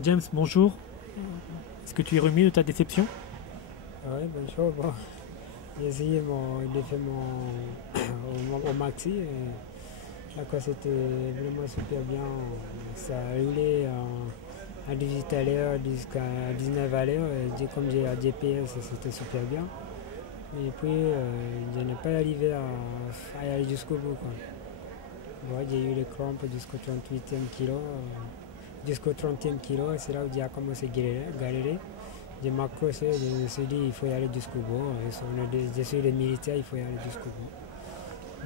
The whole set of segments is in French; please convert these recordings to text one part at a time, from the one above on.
James, bonjour. Est-ce que tu es remis de ta déception? Ouais, bonjour. Bon, j'ai essayé de faire au maxi. La course c'était vraiment super bien. Ça a roulé à 18 à l'heure jusqu'à 19 à l'heure. Comme j'ai un GPS, c'était super bien. Et puis, je n'ai pas arrivé à y aller jusqu'au bout, quoi. Bon, j'ai eu les crampes jusqu'au 38e kilo. Jusqu'au 30e kilo, c'est là où j'ai commencé à galérer. Je m'accrochais, je me suis dit il faut y aller jusqu'au bout. Je suis des militaires, il faut y aller jusqu'au bout.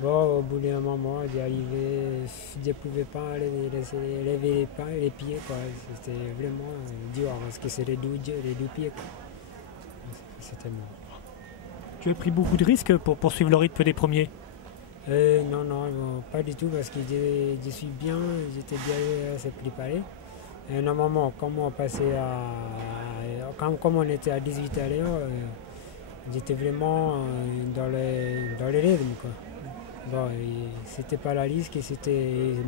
Bon, au bout d'un moment, je ne pouvais pas laisser lever les pieds, quoi. C'était vraiment dur parce que c'est les deux pieds, quoi. C'était mort. Tu as pris beaucoup de risques pour poursuivre le rythme des premiers. Non, non, bon, pas du tout parce que je suis bien, j'étais bien assez préparé. Et normalement, comme on était à 18 à l'heure, j'étais vraiment dans le rythme, quoi. Bon, c'était pas la risque,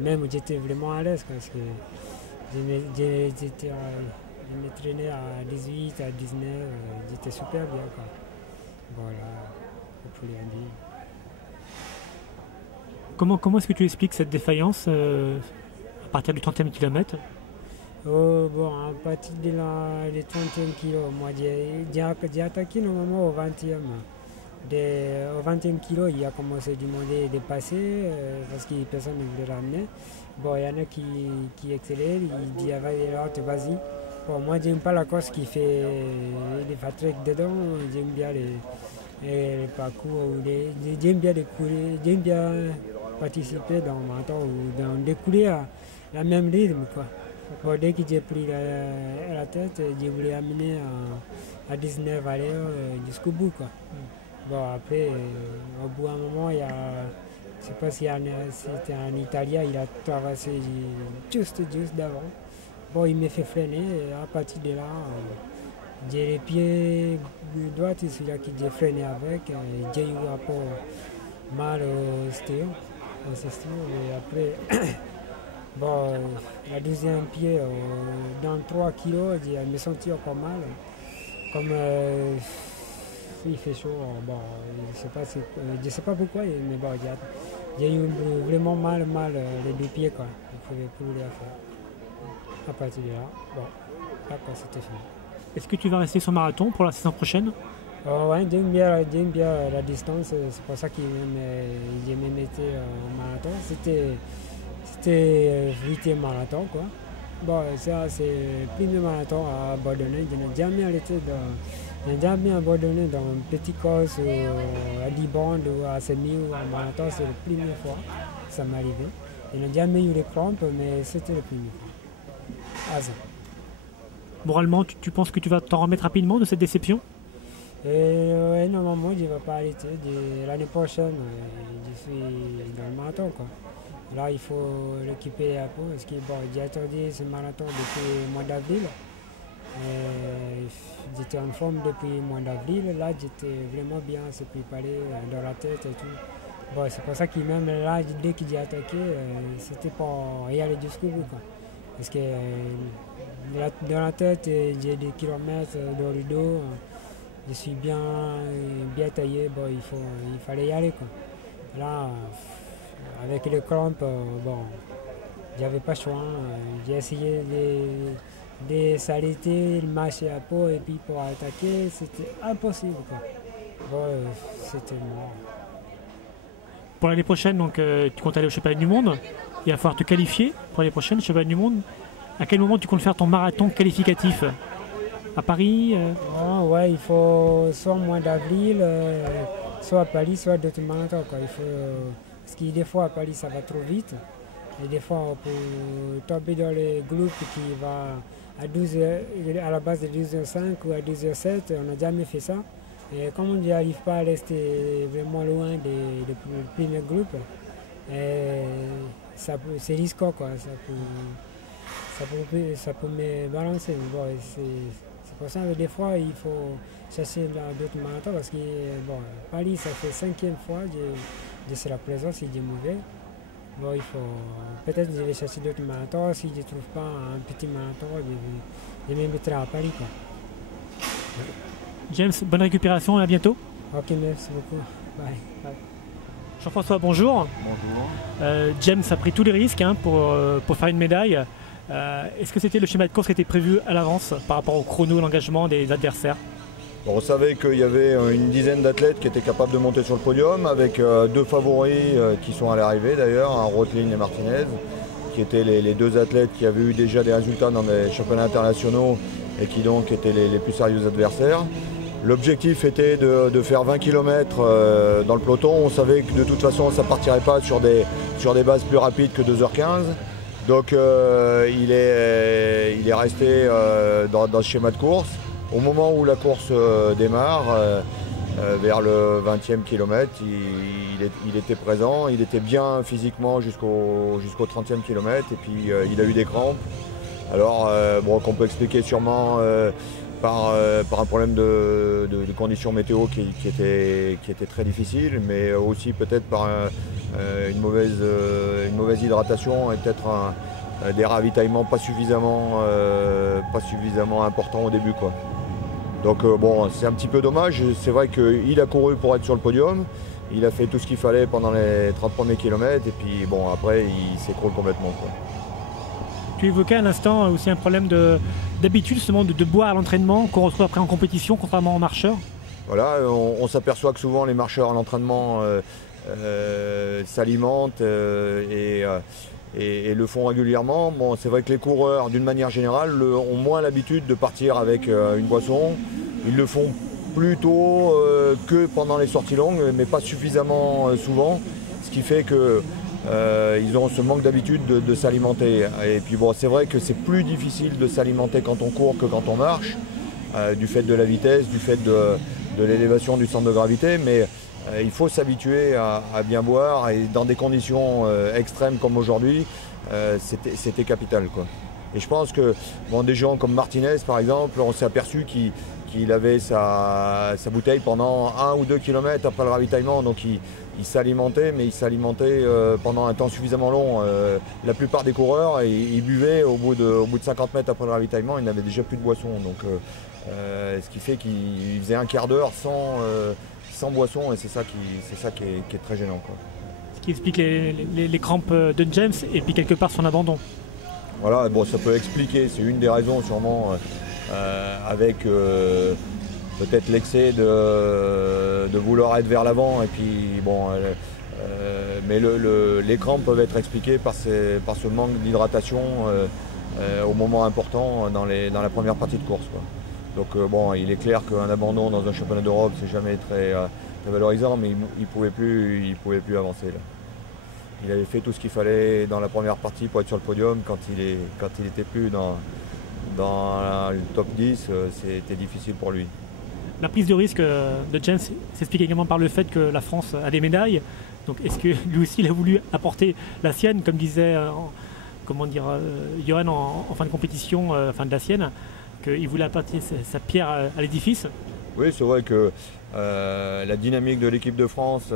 même j'étais vraiment à l'aise parce que je me traînais à 18, à 19, j'étais super bien, quoi. Voilà, pour rien dire. Comment est-ce que tu expliques cette défaillance à partir du 30e kilomètre? Oh, bon, à partir des 30e kilo, moi j'ai attaqué normalement au 20e. Au 20e kilo, il a commencé à demander de passer parce que personne ne voulait ramener. Bon, il y en a qui accélèrent, il dit ah, vas-y. Bon, moi, j'aime pas la course qui fait des fatigues dedans, j'aime bien les parcours, j'aime bien courir, j'aime bien participer dans mon temps ou dans des courses à la même rythme, quoi. Bon, dès que j'ai pris la tête, j'ai voulu amener à 19 à l'heure jusqu'au bout, quoi. Bon, après, au bout d'un moment, je ne sais pas si c'était un Italien, il a traversé juste d'avant. Bon, il m'a fait freiner et à partir de là, j'ai les pieds droits, c'est celui-là que j'ai freiné avec. J'ai eu un peu mal au stéo, et après, bon, la deuxième pied, dans 3 kilos, je me sentis encore mal. Comme il fait chaud, bon, je sais pas pourquoi, mais bon, j'ai eu vraiment mal les deux pieds, quoi. Je ne pouvais plus les faire. À partir de là, bon, après c'était fini. Est-ce que tu vas rester sur marathon pour la saison prochaine? Ouais, j'aime bien la distance, c'est pour ça que je me mettais au marathon. C'était 8e marathon, quoi. Bon, ça, c'est le premier marathon à abandonner. Je n'ai jamais abandonné dans une petite course à 10 bandes ou à semi ou à marathon. C'est la première fois que ça m'est arrivé. Je n'ai jamais eu les crampes, mais c'était la première fois. Ah, ça. Moralement, tu penses que tu vas t'en remettre rapidement de cette déception? Ouais, normalement, je ne vais pas arrêter. L'année prochaine, je suis dans le marathon, quoi. Là, il faut récupérer un peu parce que bon, j'ai attendu ce marathon depuis le mois d'avril. J'étais en forme depuis le mois d'avril. Là, j'étais vraiment bien se préparer dans la tête et tout. Bon, c'est pour ça que même là, dès que j'ai attaqué, c'était pour y aller jusqu'au bout, quoi. Parce que dans la tête, j'ai des kilomètres dans le dos. Je suis bien taillé. Bon, il fallait y aller, quoi. Là, avec les crampes, bon, j'avais pas le choix. J'ai essayé de s'arrêter, de marcher à peau et puis pour attaquer, c'était impossible, quoi. Bon, c'était mort. Pour l'année prochaine, donc, tu comptes aller au championnat du monde. Il va falloir te qualifier pour l'année prochaine, championnat du monde. À quel moment tu comptes faire ton marathon qualificatif? À Paris? Ah, ouais, il faut soit au mois d'avril, soit à Paris, soit d'autres marathons, quoi. Parce que des fois à Paris ça va trop vite. Et des fois on peut tomber dans les groupes qui va à 12 heures, à la base de 12h05 ou à 12h07, on n'a jamais fait ça. Et comme on n'arrive pas à rester vraiment loin des premiers groupes, c'est risqué, quoi. Ça peut me balancer. Mais bon, c'est pour ça que des fois il faut chercher dans d'autres marathons parce que bon, Paris ça fait 5e fois que je serai présent si je mauvais. Bon, il faut peut-être aller chercher d'autres marathons. Si je ne trouve pas un petit marathon, je me mettrai à Paris, quoi. James, bonne récupération et à bientôt. Ok, merci beaucoup. Bye. Bye. Jean-François, bonjour. Bonjour. James a pris tous les risques pour faire une médaille. Est-ce que c'était le schéma de course qui était prévu à l'avance par rapport au chrono, l'engagement des adversaires? Bon, on savait qu'il y avait une dizaine d'athlètes qui étaient capables de monter sur le podium, avec deux favoris qui sont à l'arrivée d'ailleurs, Rothlin et Martinez, qui étaient les deux athlètes qui avaient eu déjà des résultats dans des championnats internationaux et qui donc étaient les plus sérieux adversaires. L'objectif était de faire 20 km dans le peloton. On savait que de toute façon ça ne partirait pas sur des bases plus rapides que 2h15. Donc il est resté dans ce schéma de course. Au moment où la course démarre, vers le 20e kilomètre, il était présent, il était bien physiquement jusqu'au 30e kilomètre et puis il a eu des crampes. Alors bon, qu'on peut expliquer sûrement par un problème de conditions météo qui était très difficile, mais aussi peut-être par une mauvaise hydratation et peut-être des ravitaillements pas suffisamment importants au début, quoi. Donc bon, c'est un petit peu dommage. C'est vrai qu'il a couru pour être sur le podium. Il a fait tout ce qu'il fallait pendant les 30 premiers kilomètres et puis bon, après il s'écroule complètement, quoi. Tu évoquais à l'instant aussi un problème d'habitude justement de boire à l'entraînement qu'on retrouve après en compétition, contrairement aux marcheurs. Voilà, on s'aperçoit que souvent les marcheurs à l'entraînement s'alimentent et le font régulièrement. Bon, c'est vrai que les coureurs, d'une manière générale, ont moins l'habitude de partir avec une boisson. Ils le font plutôt que pendant les sorties longues, mais pas suffisamment souvent, ce qui fait que ils ont ce manque d'habitude de s'alimenter. Et puis bon, c'est vrai que c'est plus difficile de s'alimenter quand on court que quand on marche, du fait de la vitesse, du fait de l'élévation du centre de gravité, mais il faut s'habituer à bien boire et dans des conditions extrêmes comme aujourd'hui, c'était capital, quoi. Et je pense que bon, des gens comme Martinez par exemple, on s'est aperçu qu'il avait sa bouteille pendant 1 ou 2 kilomètres après le ravitaillement, donc il s'alimentait, mais il s'alimentait pendant un temps suffisamment long. La plupart des coureurs, ils buvaient au bout de 50 mètres après le ravitaillement, ils n'avaient déjà plus de boisson. Donc, ce qui fait qu'il faisait un quart d'heure sans boisson, et c'est ça qui est très gênant, quoi. Ce qui explique les crampes de James et puis quelque part son abandon. Voilà, bon, ça peut expliquer, c'est une des raisons sûrement, avec peut-être l'excès de vouloir être vers l'avant, et puis bon, mais les crampes peuvent être expliquées par ce manque d'hydratation au moment important dans la première partie de course, quoi. Donc bon, il est clair qu'un abandon dans un championnat d'Europe, c'est jamais très valorisant, mais il pouvait plus avancer là. Il avait fait tout ce qu'il fallait dans la première partie pour être sur le podium. Quand il n'était plus dans le top 10, c'était difficile pour lui. La prise de risque de James s'explique également par le fait que la France a des médailles. Donc est-ce que lui aussi il a voulu apporter la sienne, comme disait Johan en fin de compétition, fin de la sienne, qu'il voulait apporter sa pierre à l'édifice? Oui, c'est vrai que la dynamique de l'équipe de France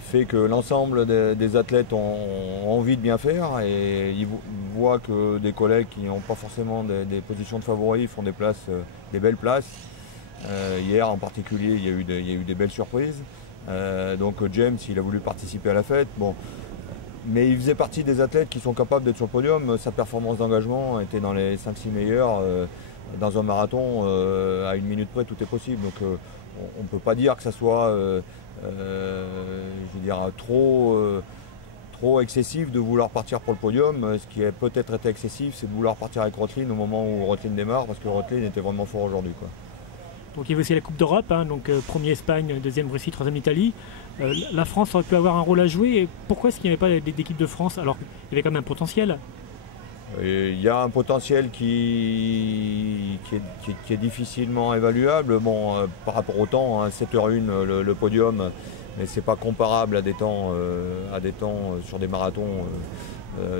fait que l'ensemble des athlètes ont envie de bien faire, et ils voient que des collègues qui n'ont pas forcément des positions de favoris font des belles places. Hier en particulier, il y a eu des belles surprises. Donc James, il a voulu participer à la fête. Bon, mais il faisait partie des athlètes qui sont capables d'être sur le podium. Sa performance d'engagement était dans les 5-6 meilleurs. Dans un marathon, à 1 minute près, tout est possible. Donc on ne peut pas dire que ça soit trop excessif de vouloir partir pour le podium. Ce qui a peut-être été excessif, c'est de vouloir partir avec Rothlin au moment où Rothlin démarre, parce que Rothlin était vraiment fort aujourd'hui, quoi. Donc il y avait aussi la Coupe d'Europe, hein, donc premier Espagne, deuxième Russie, troisième Italie. La France aurait pu avoir un rôle à jouer. Et pourquoi est-ce qu'il n'y avait pas d'équipe de France alors qu'il y avait quand même un potentiel? Il y a un potentiel qui est difficilement évaluable. Bon, par rapport au temps, hein, 7h01 le podium, mais c'est pas comparable à des temps sur des marathons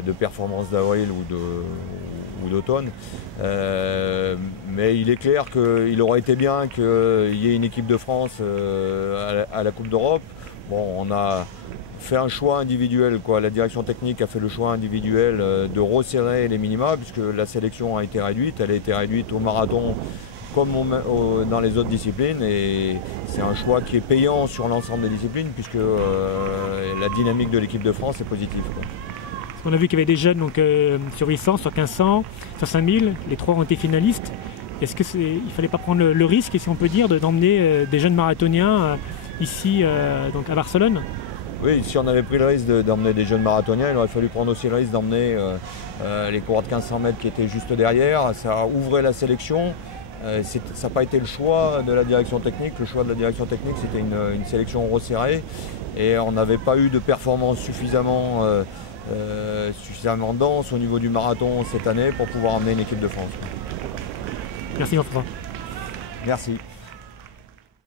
de performance d'avril ou d'automne. Mais il est clair qu'il aurait été bien qu'il y ait une équipe de France à la Coupe d'Europe. Bon, on a fait un choix individuel, quoi. La direction technique a fait le choix individuel de resserrer les minima, puisque la sélection a été réduite. Elle a été réduite au marathon comme dans les autres disciplines, et c'est un choix qui est payant sur l'ensemble des disciplines, puisque la dynamique de l'équipe de France est positive, quoi. On a vu qu'il y avait des jeunes donc, sur 800, sur 1500, sur 5000, les 3 ont été finalistes. Est-ce qu'il ne fallait pas prendre le risque, si on peut dire, d'emmener des jeunes marathoniens ici donc à Barcelone? Oui, si on avait pris le risque d'emmener des jeunes marathoniens, il aurait fallu prendre aussi le risque d'emmener les coureurs de 1500 mètres qui étaient juste derrière. Ça ouvrait la sélection. Ça n'a pas été le choix de la direction technique. Le choix de la direction technique, c'était une sélection resserrée. Et on n'avait pas eu de performance suffisamment dense au niveau du marathon cette année pour pouvoir emmener une équipe de France. Merci Jean-François. Merci.